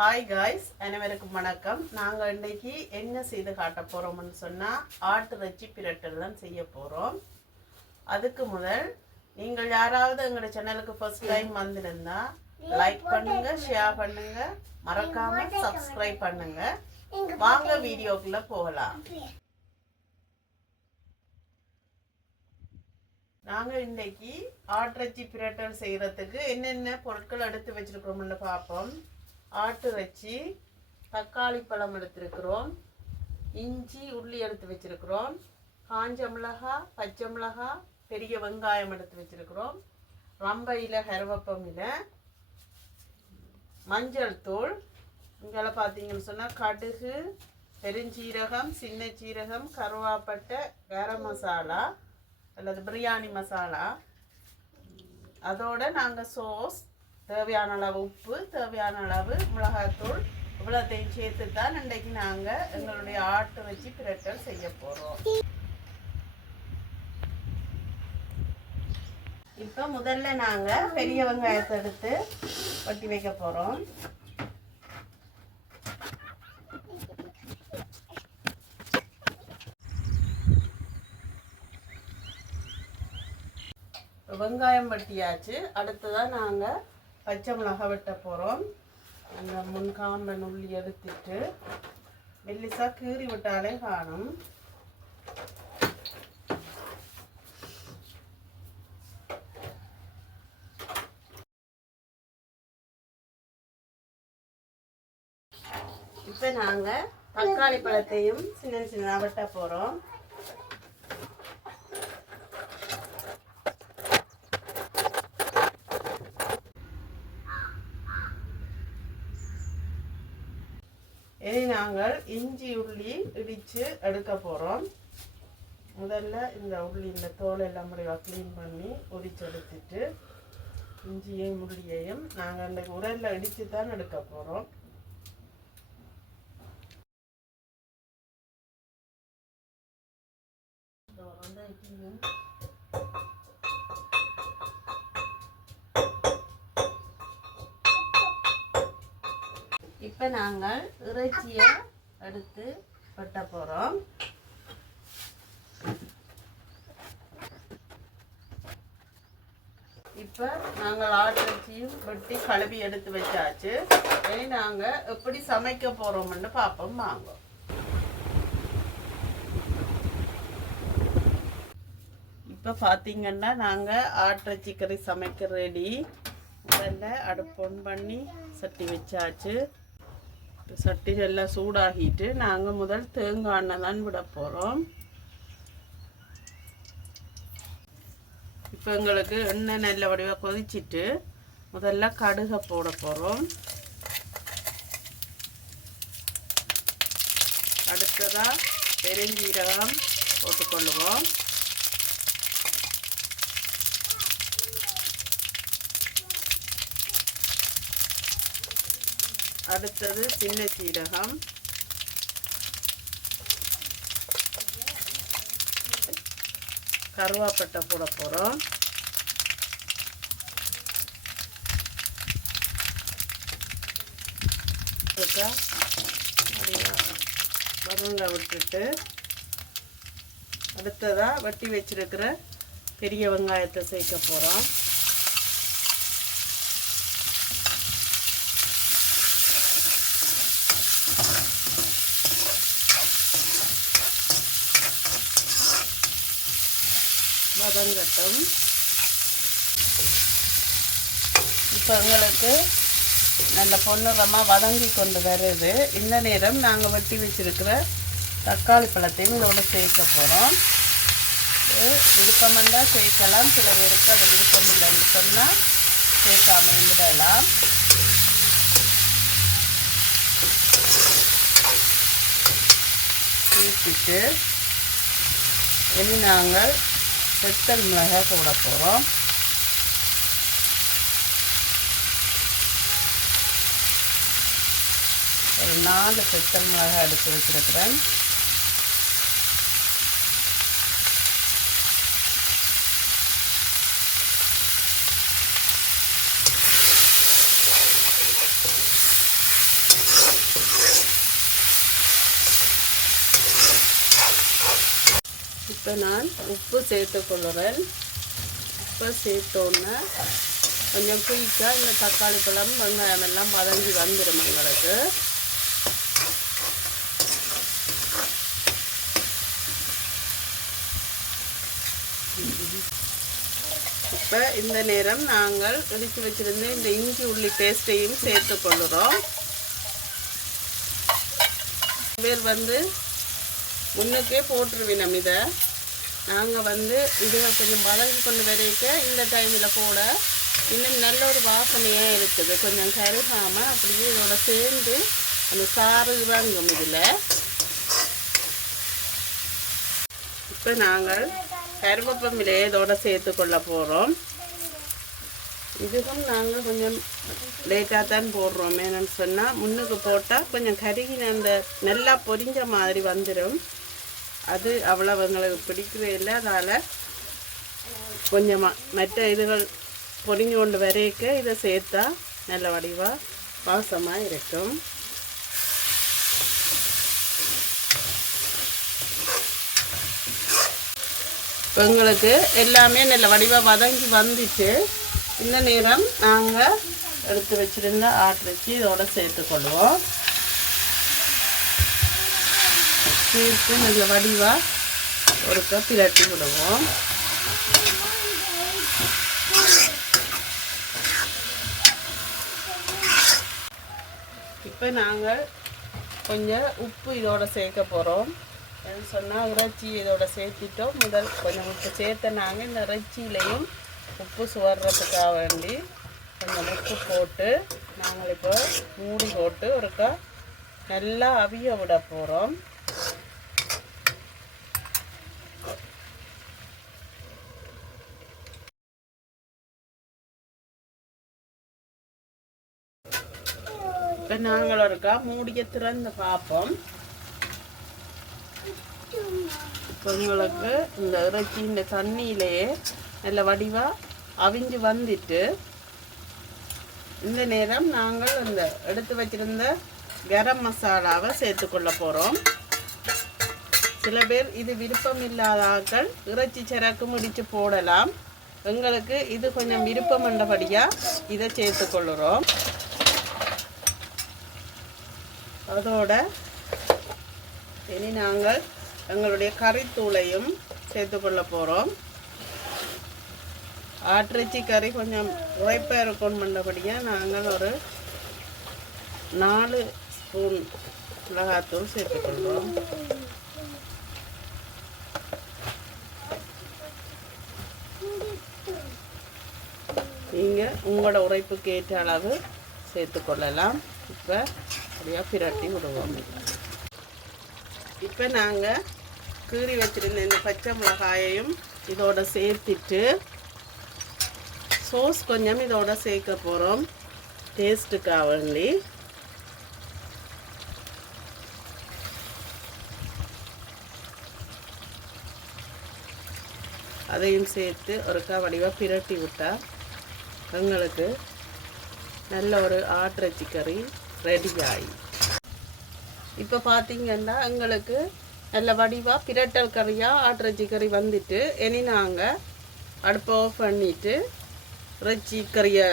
Hi guys, அனைவருக்கும் வணக்கம். நாங்கள் இன்றைக்கி என்ன செய்து காட்ட போகிறோம்னு சொன்னால் ஆட்டு இறைச்சி பிரட்டல் தான் செய்ய போகிறோம். அதுக்கு முதல் நீங்கள் யாராவது எங்களோட சேனலுக்கு ஃபர்ஸ்ட் டைம் வந்திருந்தா லைக் பண்ணுங்க, ஷேர் பண்ணுங்க, மறக்காம சப்ஸ்கிரைப் பண்ணுங்க. வாங்க வீடியோக்குள்ள போகலாம். நாங்கள் இன்றைக்கி ஆட்டிறைச்சி பிரட்டல் செய்கிறதுக்கு என்னென்ன பொருட்கள் எடுத்து வச்சுருக்கிறோம்னு பார்ப்போம். ஆட்டு இறைச்சி, தக்காளி பழம் எடுத்துருக்கிறோம், இஞ்சி உள்ளி எடுத்து வச்சுருக்கிறோம், காஞ்ச மிளகா, பச்சை மிளகா, பெரிய வெங்காயம் எடுத்து வச்சுருக்கிறோம், ரம்ப இலை, கருவேப்பம் இலை, மஞ்சள் தூள், இங்கே பார்த்தீங்கன்னு சொன்னால் கடுகு, பெருஞ்சீரகம், சின்ன சீரகம், கருவாப்பட்டை, கரம் மசாலா அல்லது பிரியாணி மசாலா, அதோட நாங்கள் சோஸ், தேவையான அளவு உப்பு, தேவையான அளவு மிளகாய்த்தூள், இவ்வளோத்தையும் சேர்த்து தான் இன்றைக்கு நாங்கள் எங்களுடைய ஆட்டு இறைச்சி பிரட்டல் செய்ய போகிறோம். இப்போ முதல்ல நாங்கள் பெரிய வெங்காயத்தை எடுத்து வெட்டி வைக்க போகிறோம். வெங்காயம் வெட்டியாச்சு. அடுத்ததான் நாங்கள் பச்சை மிளகாய் வெட்ட போகிறோம். அந்த முன்காம்பன் உள்ளி எடுத்துட்டு மெல்லிசா கீறி விட்டாலே காணும். இப்போ நாங்கள் தக்காளி பழத்தையும் சின்ன சின்ன வெட்ட போகிறோம். இனி நாங்கள் இஞ்சி உள்ளி இடித்து எடுக்க போகிறோம். முதல்ல இந்த உள்ளி இந்த தோலை எல்லாம் முறையாக க்ளீன் பண்ணி உரிச்சு எடுத்துட்டு இஞ்சியையும் உள்ளியையும் நாங்கள் அந்த உரலில் இடித்து தான் எடுக்க போகிறோம். இப்போ நாங்கள் இறைச்சியை எடுத்து வெட்ட போகிறோம். இப்போ நாங்கள் ஆட்டிறைச்சியும் வெட்டி கழுவி எடுத்து வச்சாச்சு. இனி நாங்கள் எப்படி சமைக்க போகிறோம்னு பார்ப்போம் வாங்க. இப்போ பார்த்தீங்கன்னா நாங்கள் ஆட்டிறைச்சி கறி சமைக்க ரெடி. முதல்ல அடுப்பு ஆன் பண்ணி சட்டி வச்சாச்சு. சட்டி எல்லாம் சூடாகிட்டு நாங்கள் முதல் தேங்காய் எண்ணெய் தான் விட போகிறோம். இப்போ எங்களுக்கு எண்ணெய் நல்ல வடிவாக கொதிச்சிட்டு முதல்ல கடுகை போட போகிறோம். அடுத்ததாக பெருஞ்சீரகம் போட்டுக்கொள்ளுவோம். அடுத்தது சின்ன சீரகம், கருவாப்பட்டை போட போகிறோம். வதங்க விட்டுட்டு அடுத்ததாக வெட்டி வச்சிருக்கிற பெரிய வெங்காயத்தை சேர்க்க போகிறோம். வதங்கட்டும். இப்போ எங்களுக்கு நல்ல பொன்னிறமாக வதங்கி கொண்டு வருது. இந்த நேரம் நாங்கள் வெட்டி வச்சிருக்கிற தக்காளி பழத்தையும் இதோட சேர்க்க போகிறோம். விருப்பமெண்டா சேர்க்கலாம், சில பேருக்கு அது விருப்பம் இல்லைன்னு சொன்னால் சேர்க்காம விடலாம். சேர்த்துட்டு இனி நாங்கள் வெத்தல் மிளகாய் போட போகிறோம். ஒரு 4 வெத்தல் மிளகாய் எடுத்து வச்சிருக்கிறேன். இப்போ நான் உப்பு சேர்த்துக்கொள்ளுறேன். உப்பு சேர்த்தோன்னே கொஞ்சம் குயிக்காக இந்த தக்காளி பழம் வெங்காயம் எல்லாம் வதங்கி வந்துடும் எங்களுக்கு. இப்போ இந்த நேரம் நாங்கள் இடித்து வச்சுருந்த இந்த இஞ்சி உள்ளி பேஸ்ட்டையும் சேர்த்து கொள்ளுறோம். பேர் முன்னுக்கே போட்டுருவினோம். இதை நாங்கள் இதுகள் கொஞ்சம் வதங்கி கொண்டு வரைக்க இந்த டைமில் போட இன்னும் நல்ல ஒரு வாசனையாக இருக்குது. கொஞ்சம் கருகாமல் அப்படியே இதோட சேர்ந்து அந்த சாறு வாங்கும். இதில் இப்போ நாங்கள் கருவேப்பிலையை இதோட சேர்த்து கொள்ள போகிறோம். இதுவும் நாங்கள் கொஞ்சம் லேட்டாக தான் போடுறோம். என்னன்னு சொன்னால் முன்னுக்கு போட்டால் கொஞ்சம் கருகின அந்த நல்லா பொரிஞ்ச மாதிரி வந்துடும். அது அவ்வளோ எங்களுக்கு பிடிக்கவே இல்லை. அதனால் கொஞ்சமாக மற்ற இதுகள் பொரிஞ்சு கொண்டு வரைக்க இதை சேர்த்தா நல்ல வடிவாக வாசமாக இருக்கும். இப்போ எங்களுக்கு எல்லாமே நல்ல வடிவாக வதங்கி வந்துட்டு இந்த நேரம் நாங்கள் எடுத்து வச்சுருந்த ஆட்டிறைச்சி இதோடு சேர்த்துக்கொள்வோம். சேர்த்து நல்ல வடிவாக ஒரு கப் பிரட்டி விடுவோம். இப்போ நாங்கள் கொஞ்சம் உப்பு இதோட சேர்க்க போகிறோம். சொன்னால் இறைச்சி இதோட சேர்த்திட்டோம். முதல் கொஞ்சம் உப்பு சேர்த்த நாங்கள் இந்த இறைச்சியிலையும் உப்பு சுவர்றதுக்காக வேண்டி கொஞ்சம் உப்பு போட்டு நாங்கள் இப்போ மூடி போட்டு ஒருக்கா நல்லா அவிய விட போகிறோம். இப்போ நாங்கள் ஒருக்கா மூடிய திறந்து பார்ப்போம். இப்போ உங்களுக்கு இந்த இறைச்சி இந்த தண்ணியிலேயே நல்ல வடிவாக அவிஞ்சு வந்துட்டு இந்த நேரம் நாங்கள் இந்த எடுத்து வச்சிருந்த கரம் மசாலாவை சேர்த்துக்கொள்ள போகிறோம். சில பேர் இது விருப்பம் இல்லாதாக்கள் இறைச்சி சிறக்கு முடித்து போடலாம். எங்களுக்கு இது கொஞ்சம் விருப்பம் என்றபடியாக இதை சேர்த்துக்கொள்ளுறோம். அதோட இனி நாங்கள் எங்களுடைய கறித்தூளையும் சேர்த்துக்கொள்ள போகிறோம். ஆட்டிறைச்சி கறி கொஞ்சம் உரைப்பாக இருக்கணும் பண்ணபடியாக நாங்கள் ஒரு 4 ஸ்பூன் மிளகாத்தூள் சேர்த்துக்கொள்கிறோம். நீங்கள் உங்களோட உரைப்புக்கு ஏற்ற அளவு சேர்த்துக்கொள்ளலாம். இப்போ அப்படியாக பிரட்டி விடுவோம். இப்போ நாங்கள் கீறி வச்சுருந்த இந்த பச்சை மிளகாயையும் இதோட சேர்த்துட்டு சோஸ் கொஞ்சம் இதோட சேர்க்க போகிறோம் டேஸ்ட்டுக்காக வேண்டி. அதையும் சேர்த்து ஒருக்கா வடிவாக பிரட்டி விட்டால் எங்களுக்கு நல்ல ஒரு ஆட்டிறைச்சி கறி ரெடி ஆகி. இப்போ பார்த்தீங்கன்னா எங்களுக்கு நல்ல வடிவாக பிரட்டல் கறியாக ஆட்டிறைச்சி கறி வந்துட்டு இனி நாங்கள் அடுப்பை ஆஃப் பண்ணிவிட்டு இறைச்சி கறியை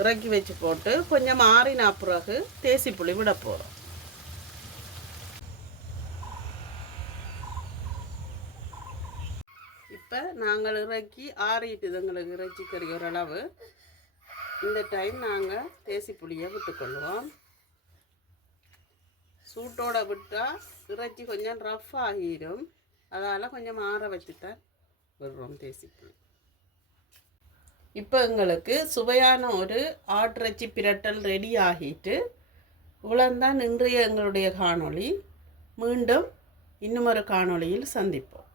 இறக்கி வச்சு போட்டு கொஞ்சம் ஆறின பிறகு தேசி புளி விட போகிறோம். இப்போ நாங்கள் இறக்கி ஆறிட்டுது எங்களுக்கு இறைச்சி கறி ஓரளவு. இந்த டைம் நாங்கள் தேசி புளியை விட்டுக்கொள்வோம். சூட்டோட விட்டால் இறைச்சி கொஞ்சம் ரஃப் ஆகிடும். அதால் கொஞ்சம் ஆற வச்சுத்தான் விடுறோம் தேசி புளி. இப்போ எங்களுக்கு சுவையான ஒரு ஆட்டிறைச்சி பிரட்டல் ரெடி ஆகிட்டு இவ்வளோந்தான் இன்றைய எங்களுடைய காணொளி. மீண்டும் இன்னும் ஒரு காணொளியில் சந்திப்போம்.